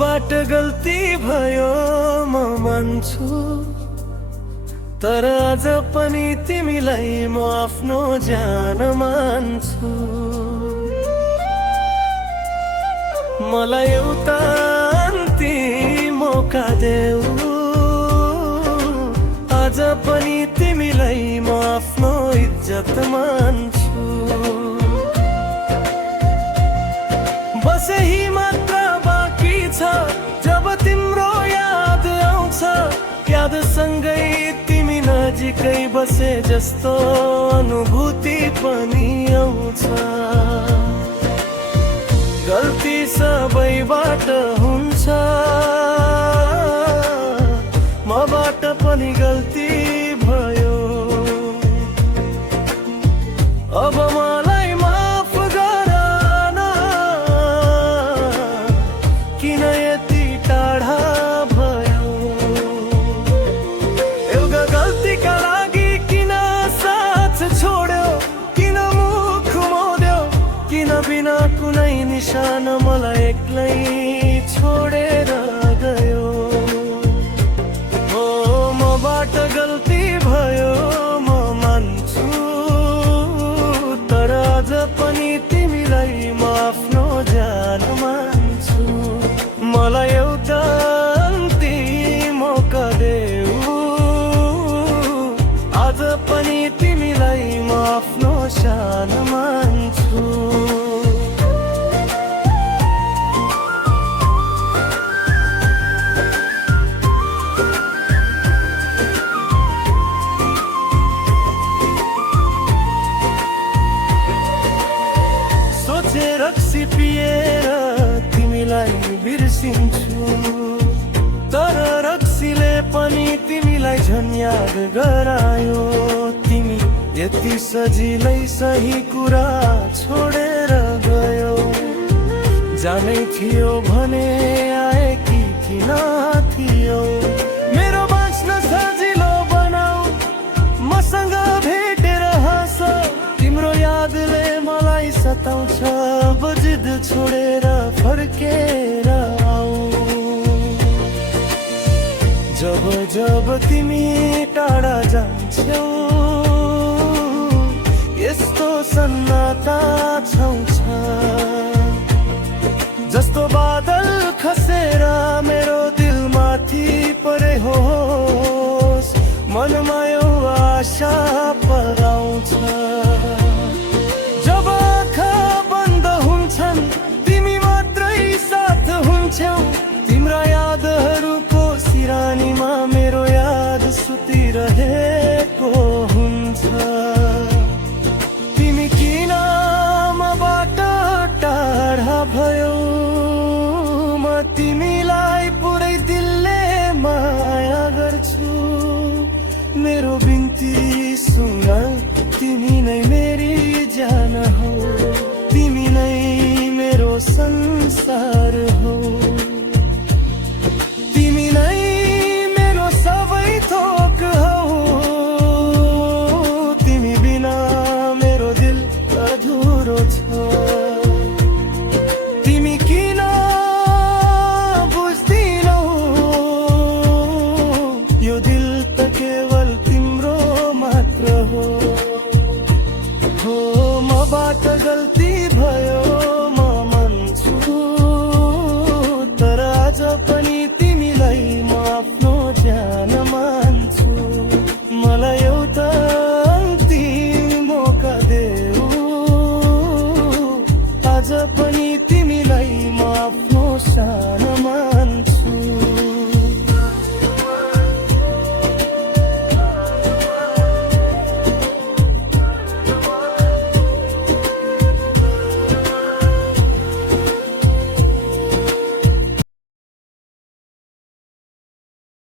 मबाट गल्ती भयो म मान्छु, तर आज पनि तिमीलाई म आफ्नो ज्यान मान्छु। मलाई एउटा अन्तिम मौका देऊ, आज पनि तिमीलाई म आफ्नो इज्जत मान्छु। बस यही मात्र बाँकी छ, जब तिम्रो याद आउँछ, याद सँगै तिमी नजिकै बसे जस्तो अनुभूति पनि आउँछ। गल्ती सबैबाट हुन्छ, मबाट पनि गल्ती भयो। अब मलाई माफ गर न, किन यति टाढा भयो। एउटा गल्तीका लागि किन साथ छोड्यो, किन मुख मोड्यो, किन बिना कुनै निशान मलाई एक्लै छोडेर गयो। हो मबाट गल्ती भयो म मान्छु, तर आज पनि तिमीलाई म आफ्नो ज्यान मान्छु। मलाई एउटा अन्तिम मौका देऊ, आज पनि तिमीलाई म आफ्नो शान मान्छु। रक्सी पिएर तिमीलाई बिर्सिन्छु, तर रक्सीले पनि तिमीलाई झन् याद गरायो। तिमी यति सजिलै सही कुरा छोडेर गयो। जानै थियो भने आए कि किन थियो। मेरो बाँच्न सजिलो बनाऊ, मसँग भेटेर हाँस, तिम्रो यादले मलाई सताउँछ। जिद छोडेर फर्केर आऊ, जब जब तिमी टाढा जान्छौ, यस्तो सन्नाटा छाउँछ। जस्तो बादल खसेर मेरो दिलमाथि परे होस्, मनमा यो आशा पराउँछ। जब आँखा बन्द हुन्छन् तिमी मात्रै साथ हुन्छौ, तिम्रा यादहरूको सिरानीमा मेरो याद सुतिरहेको हुन्छ। तिमी किन मबाट टाढा भयौ, म तिमीलाई पुरै दिलले माया गर्छु। मेरो बिन्ती सुन, तिमी नै मेरी जान हो, तिमी नै मेरो संसार हो। तिमी नै मेरो सबै थोक हो, तिमी बिना मेरो दिल अधुरो छ। तिमी किन बुझ्दिनौ, यो दिल त केवल तिम्रो मात्र हो। हो मबाट गल्ती भयो म मान्छु, तर आज पनि तिमीलाई म आफ्नो ज्यान मान्छु। मलाई एउटा अन्तिम मौका देऊ, आज पनि तिमीलाई म आफ्नो शान